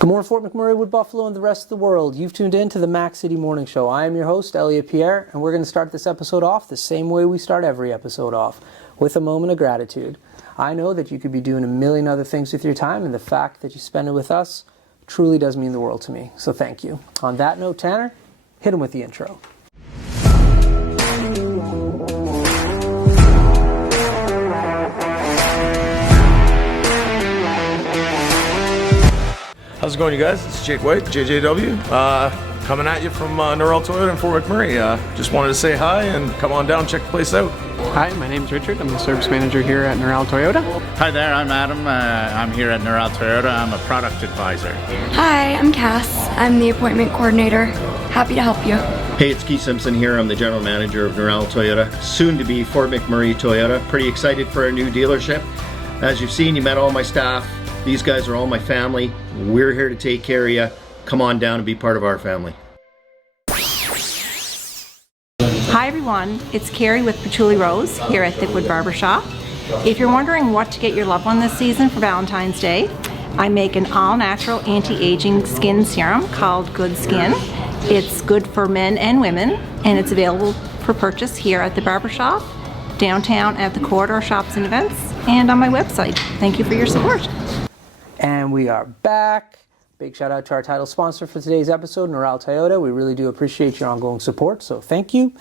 Good morning, Fort McMurray, Wood Buffalo, and the rest of the world. You've tuned in to the Mac City Morning Show. I am your host, Elliot Pierre, and we're going to start this episode off the same way we start every episode off, with a moment of gratitude. I know that you could be doing a million other things with your time, and the fact that you spend it with us truly does mean the world to me. So thank you. On that note, Tanner, hit him with the intro. How's it going, you guys? It's Jake White, JJW, coming at you from Norrell Toyota in Fort McMurray. Just wanted to say hi and come on down, check the place out. Hi, my name's Richard. I'm the service manager here at Norrell Toyota. Hi there, I'm Adam. I'm here at Norrell Toyota. I'm a product advisor. Hi, I'm Cass. I'm the appointment coordinator. Happy to help you. Hey, it's Keith Simpson here. I'm the general manager of Norrell Toyota, soon to be Fort McMurray Toyota. Pretty excited for our new dealership. As you've seen, you met all my staff. These guys are all my family. We're here to take care of you. Come on down and be part of our family. Hi everyone, it's Carrie with Patchouli Rose here at Thickwood Barbershop. If you're wondering what to get your loved one this season for Valentine's Day, I make an all-natural anti-aging skin serum called Good Skin. It's good for men and women, and it's available for purchase here at the barbershop, downtown at the corridor shops and events, and on my website. Thank you for your support. And we are back. Big shout out to our title sponsor for today's episode, Norrell Toyota. We really do appreciate your ongoing support, so thank you.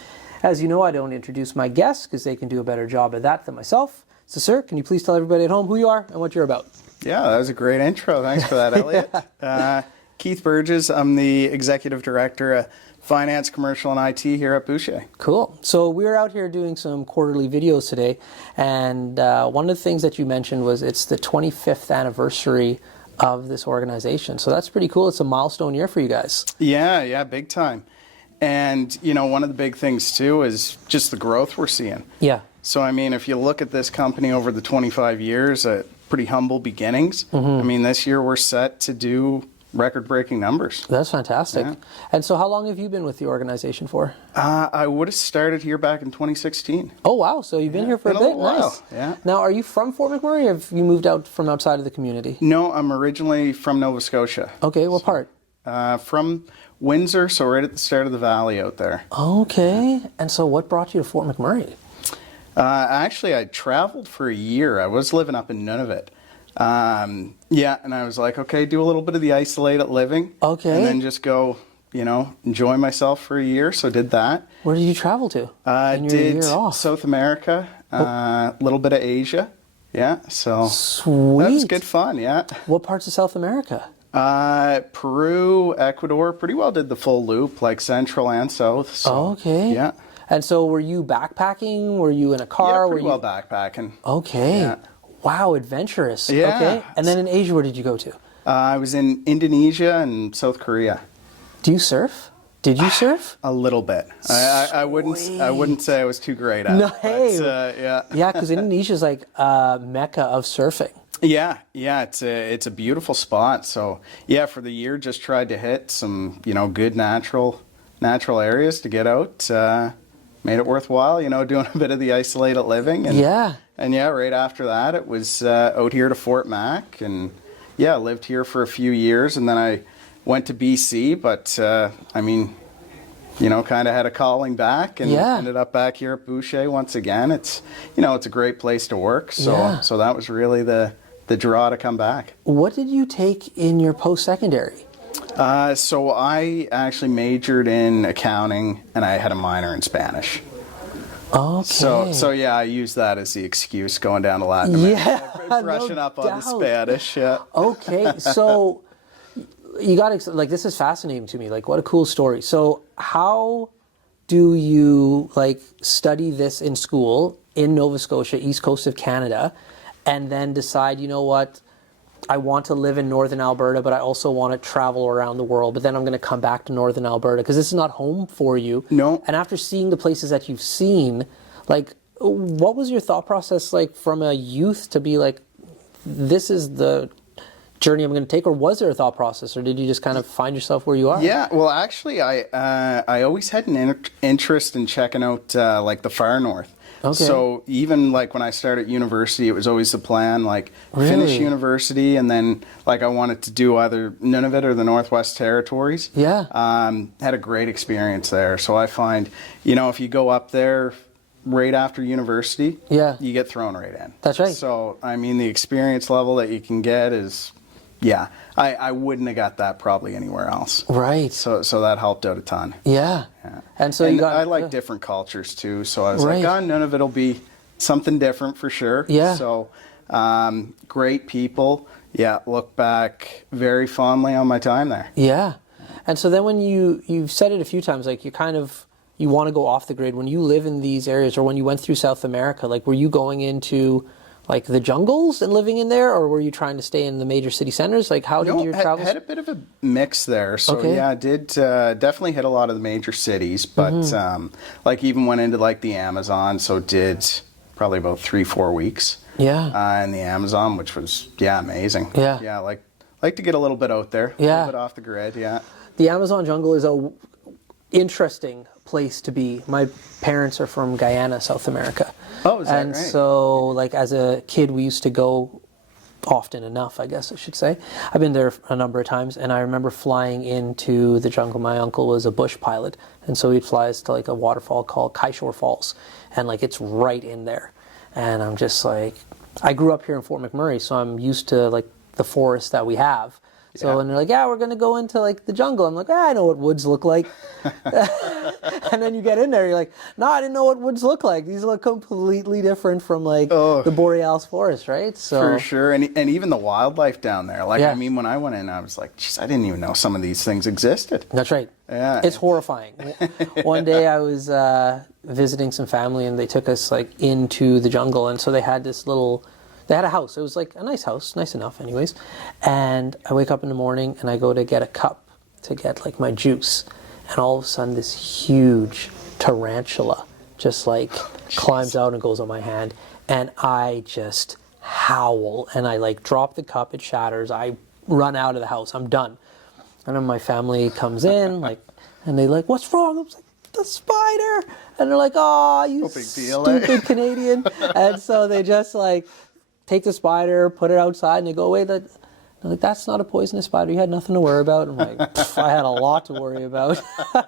As you know, I don't introduce my guests because they can do a better job at that than myself. So, sir, can you please tell everybody at home who you are and what you're about? Yeah, that was a great intro. Thanks for that, Elliot. Keith Burgess. I'm the Executive Director of Finance, Commercial, and IT here at Bouchier. Cool. So we're out here doing some quarterly videos today, and one of the things that you mentioned was it's the 25th anniversary of this organization. So that's pretty cool. It's a milestone year for you guys. Yeah, big time. And, you know, one of the big things, too, is just the growth we're seeing. Yeah. So, I mean, if you look at this company over the 25 years, pretty humble beginnings. I mean, this year we're set to do record-breaking numbers. That's fantastic. Yeah. And so how long have you been with the organization for? I would have started here back in 2016. Oh, wow. So you've been here for a bit. little Nice. while. Yeah. Now, are you from Fort McMurray or have you moved out from outside of the community? No, I'm originally from Nova Scotia. Okay, what part? From Windsor, so right at the start of the valley out there. Okay. And so what brought you to Fort McMurray? Actually, I traveled for a year. I was living up in Nunavut. Yeah, and I was like, okay, do a little bit of the isolated living. Okay. And then just go, you know, enjoy myself for a year. So did that. Where did you travel to? I in your did year off? South America, a little bit of Asia. Yeah, so Sweet. that was good fun, yeah. What parts of South America? Peru, Ecuador, pretty well did the full loop, like Central and South. So, Okay. Yeah. And so were you backpacking? Were you in a car? Yeah, pretty were you... well backpacking. Okay. Yeah. Wow, adventurous. Yeah. Okay. And then in Asia, where did you go to? I was in Indonesia and South Korea. Do you surf? Did you surf? A little bit. I wouldn't say I was too great at No, it. hey. But, yeah. Yeah, because Indonesia is like a mecca of surfing. Yeah, it's a beautiful spot. So yeah, for the year, just tried to hit some good natural areas to get out. Made it worthwhile, doing a bit of the isolated living. And, Yeah. And yeah, right after that, it was out here to Fort Mac, and yeah, lived here for a few years, and then I went to BC, but I mean, kind of had a calling back, and Yeah. ended up back here at Boucher once again. It's it's a great place to work, so Yeah. so that was really the draw to come back. What did you take in your post-secondary? So I actually majored in accounting, and I had a minor in Spanish. Okay. So yeah, I use that as the excuse going down to Latin America. Yeah, brushing no up on the doubt. Spanish. Yeah. Okay, so you got like this is fascinating to me. Like, what a cool story. So how do you study this in school in Nova Scotia, east coast of Canada, and then decide, you know what, I want to live in northern Alberta, but I also want to travel around the world, but then I'm going to come back to northern Alberta because this is not home for you. No. And after seeing the places that you've seen, what was your thought process like from a youth to be like, this is the journey I'm going to take, or was there a thought process, or did you just kind of find yourself where you are? Yeah, well, actually, I always had an interest in checking out the far north. Okay. So even like when I started university, it was always the plan, like finish Really? university, and then like I wanted to do either Nunavut or the Northwest Territories. Yeah. Had a great experience there. So I find, you know, if you go up there right after university, Yeah. you get thrown right in. That's right. So, I mean, the experience level that you can get is, yeah, I wouldn't have got that probably anywhere else. Right. So that helped out a ton. Yeah. Yeah. And so you got. I like different cultures too. So I was Right. like, oh, none of it'll be something different for sure. Yeah. So great people. Yeah, look back very fondly on my time there. Yeah. And so then when you've said it a few times, like you want to go off the grid. When you live in these areas, or when you went through South America, like were you going into like the jungles and living in there, or were you trying to stay in the major city centers? Like how did your travels? Had a bit of a mix there. So Okay. yeah, I did definitely hit a lot of the major cities, but like even went into like the Amazon. So did probably about 3-4 weeks. Yeah. In the Amazon, which was amazing. Yeah. Yeah, like to get a little bit out there. A Yeah. little bit off the grid. Yeah. The Amazon jungle is a interesting place to be. My parents are from Guyana, South America. Oh, is that and right? so, like, as a kid, we used to go often enough, I guess I should say. I've been there a number of times, and I remember flying into the jungle. My uncle was a bush pilot, and so he'd fly us to, like, a waterfall called Kaishore Falls, and, like, it's right in there. And I'm just like, I grew up here in Fort McMurray, so I'm used to, like, the forest that we have. So when they're like, yeah, we're going to go into like the jungle. I'm like, I know what woods look like. And then you get in there, you're like, no, I didn't know what woods look like. These look completely different from like the Borealis forest, right? So For sure. And even the wildlife down there. Like, Yeah. I mean, when I went in, I was like, geez, I didn't even know some of these things existed. That's right. Yeah. It's horrifying. One day I was visiting some family and they took us like into the jungle. And so they had they had a house. It was like a nice house, nice enough anyways. And I wake up in the morning and I go to get a cup to get like my juice. And all of a sudden this huge tarantula just like climbs out and goes on my hand. And I just howl and I like drop the cup, it shatters. I run out of the house, I'm done. And then my family comes in like, and they like, what's wrong? I was like, the spider. And they're like, oh, you No big deal, eh?" stupid Canadian. And so they just like, take the spider, put it outside, and they go away. They're like, that's not a poisonous spider. You had nothing to worry about. I'm like, I had a lot to worry about.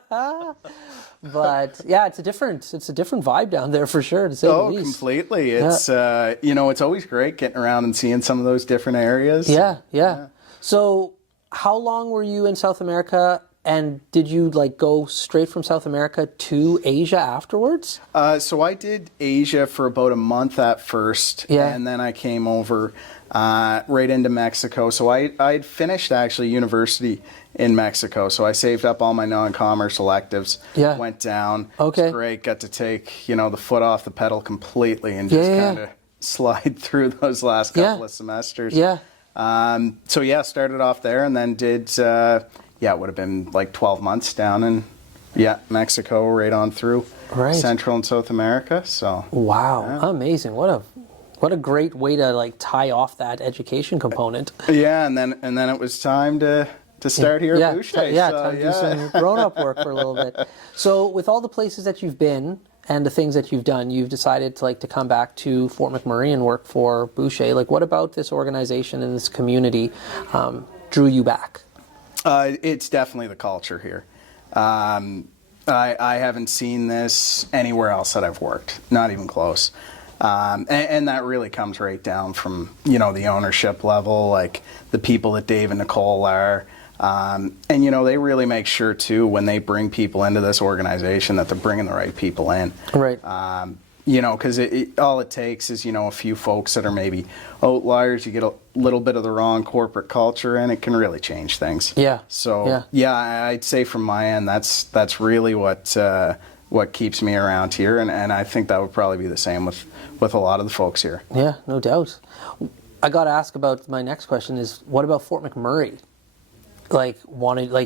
But yeah, it's a different vibe down there for sure, to say the least. Completely. It's it's always great getting around and seeing some of those different areas. Yeah. So, how long were you in South America? And did you like go straight from South America to Asia afterwards? So I did Asia for about a month at first, and then I came over right into Mexico. So I'd finished actually university in Mexico, so I saved up all my non-commerce electives, went down. Okay. It was great, got to take the foot off the pedal completely and just kind of slide through those last couple of semesters. Started off there and then did... it would have been like 12 months down in Mexico, right on through Central and South America. So wow, amazing! What a great way to like tie off that education component. Yeah, and then it was time to start here at Bouchier. Time to do some grown-up work for a little bit. So with all the places that you've been and the things that you've done, you've decided to come back to Fort McMurray and work for Bouchier. Like, what about this organization and this community drew you back? It's definitely the culture here. I haven't seen this anywhere else that I've worked, not even close. And that really comes right down from, the ownership level, like the people that Dave and Nicole are. And, they really make sure, too, when they bring people into this organization that they're bringing the right people in. Right. Because all it takes is, a few folks that are maybe outliers. You get a little bit of the wrong corporate culture, and it can really change things. Yeah. So, I'd say from my end, that's really what keeps me around here, and I think that would probably be the same with a lot of the folks here. Yeah, no doubt. I got to ask about my next question is, what about Fort McMurray?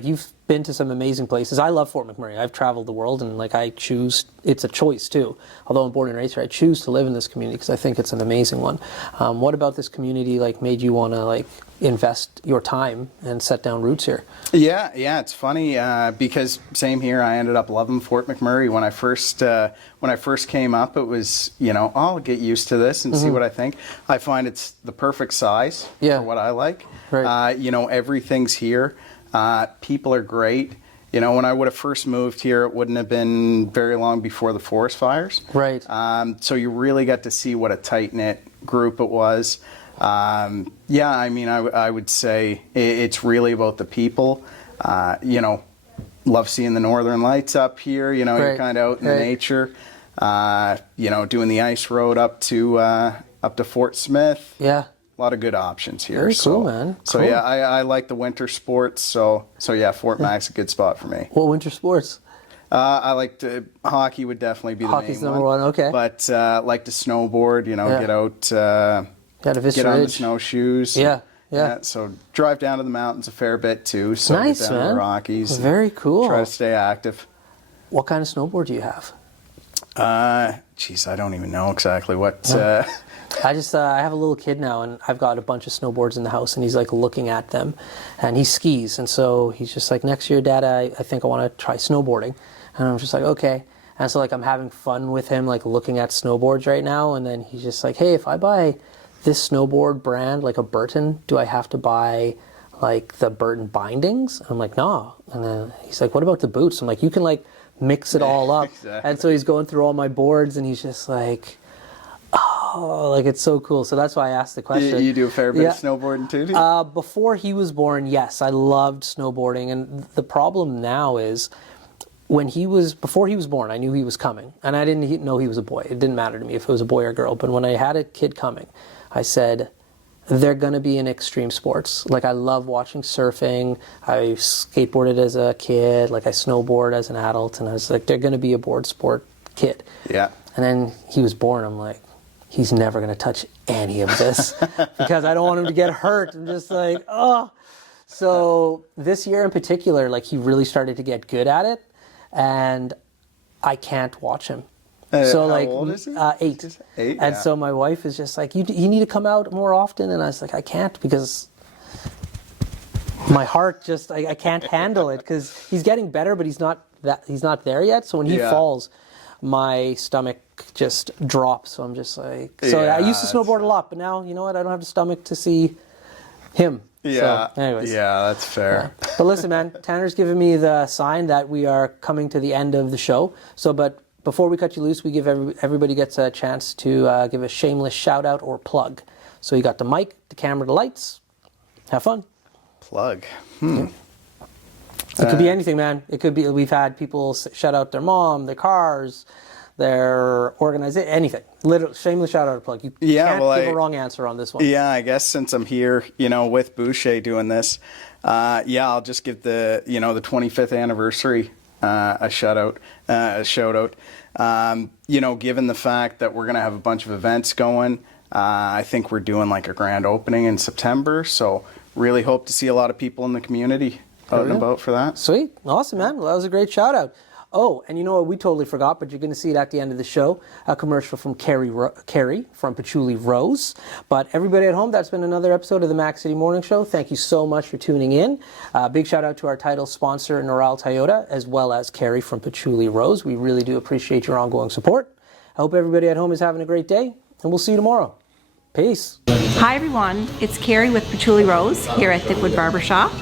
You've been to some amazing places. I love Fort McMurray. I've traveled the world, and like I choose, it's a choice too. Although I'm born and raised here, I choose to live in this community because I think it's an amazing one. What about this community like made you want to like invest your time and set down roots here? Yeah, it's funny because same here. I ended up loving Fort McMurray when I first came up. It was, you know, I'll get used to this and see what I think. I find it's the perfect size for what I like. Right. You know, everything's here. People are great. You know, when I would have first moved here, it wouldn't have been very long before the forest fires. Right. So you really got to see what a tight-knit group it was. Yeah, I mean, I would say it's really about the people. You know, love seeing the northern lights up here. You know, you're kind of out in the nature. You know, doing the ice road up to Fort Smith. Yeah. A lot of good options here. Very cool, man. So Cool. yeah, I like the winter sports. So yeah, Fort Mac's a good spot for me. What winter sports? I like to hockey would definitely be the Hockey's main number one. Okay. But like to snowboard. You know, get out. Got a Vista Get on the Ridge. snowshoes. Yeah. So drive down to the mountains a fair bit too. So Nice, get down to man. the Rockies. Very cool. Try to stay active. What kind of snowboard do you have? Geez, I don't even know exactly what. I just I have a little kid now, and I've got a bunch of snowboards in the house, and he's like looking at them, and he skis, and so he's just like, next year, Dad, I think I want to try snowboarding, and I'm just like, okay, and so like I'm having fun with him, like looking at snowboards right now, and then he's just like, hey, if I buy this snowboard brand, like a Burton, do I have to buy like the Burton bindings? And I'm like, no, and then he's like, what about the boots? I'm like, you can like mix it all up, Exactly. and so he's going through all my boards, and he's just like, oh, like it's so cool. So that's why I asked the question. You do a fair bit of snowboarding too? Do you? Before he was born, yes, I loved snowboarding. And the problem now is before he was born, I knew he was coming. And I didn't know he was a boy. It didn't matter to me if it was a boy or a girl. But when I had a kid coming, I said, they're going to be in extreme sports. Like I love watching surfing. I skateboarded as a kid. Like I snowboard as an adult. And I was like, they're going to be a board sport kid. Yeah. And then he was born. I'm like, he's never going to touch any of this because I don't want him to get hurt. I'm just like, oh. So this year in particular, like he really started to get good at it, and I can't watch him. So how like old is he? 8. 8, and yeah. so my wife is just like, you need to come out more often. And I was like, I can't because my heart just I can't handle it because he's getting better, but he's not there yet. So when he falls, my stomach just drops. So I'm just like, I used to snowboard a lot, but now, you know what? I don't have the stomach to see him. Yeah. So, anyways. Yeah, that's fair. But listen, man, Tanner's giving me the sign that we are coming to the end of the show. So, but before we cut you loose, we give everybody gets a chance to give a shameless shout out or plug. So you got the mic, the camera, the lights. Have fun. Plug. It could be anything, man. It could be, we've had people shout out their mom, their cars, their organization, anything. Literally, shameless shout out or plug. You can't give a wrong answer on this one. Yeah, I guess since I'm here, you know, with Bouchier doing this, I'll just give the 25th anniversary a shout out. You know, given the fact that we're going to have a bunch of events going, I think we're doing like a grand opening in September. So really hope to see a lot of people in the community out and about for that. Sweet. Awesome, man. Well, that was a great shout out. Oh, and you know what? We totally forgot, but you're going to see it at the end of the show. A commercial from Carrie from Patchouli Rose. But everybody at home, that's been another episode of the Mac City Morning Show. Thank you so much for tuning in. Big shout out to our title sponsor, Noral Toyota, as well as Carrie from Patchouli Rose. We really do appreciate your ongoing support. I hope everybody at home is having a great day, and we'll see you tomorrow. Peace. Hi everyone, it's Carrie with Patchouli Rose here at Thickwood Barbershop.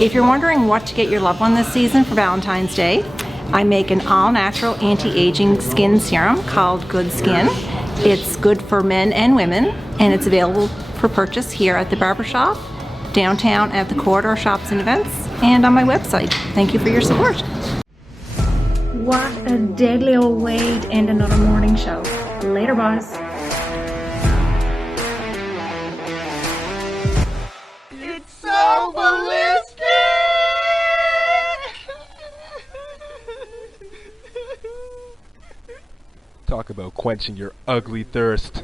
If you're wondering what to get your loved one this season for Valentine's Day, I make an all-natural anti-aging skin serum called Good Skin. It's good for men and women, and it's available for purchase here at the barbershop, downtown at the corridor shops and events, and on my website. Thank you for your support. What a deadly old way to end another morning show. Later, boss. It's so ballistic! Talk about quenching your ugly thirst.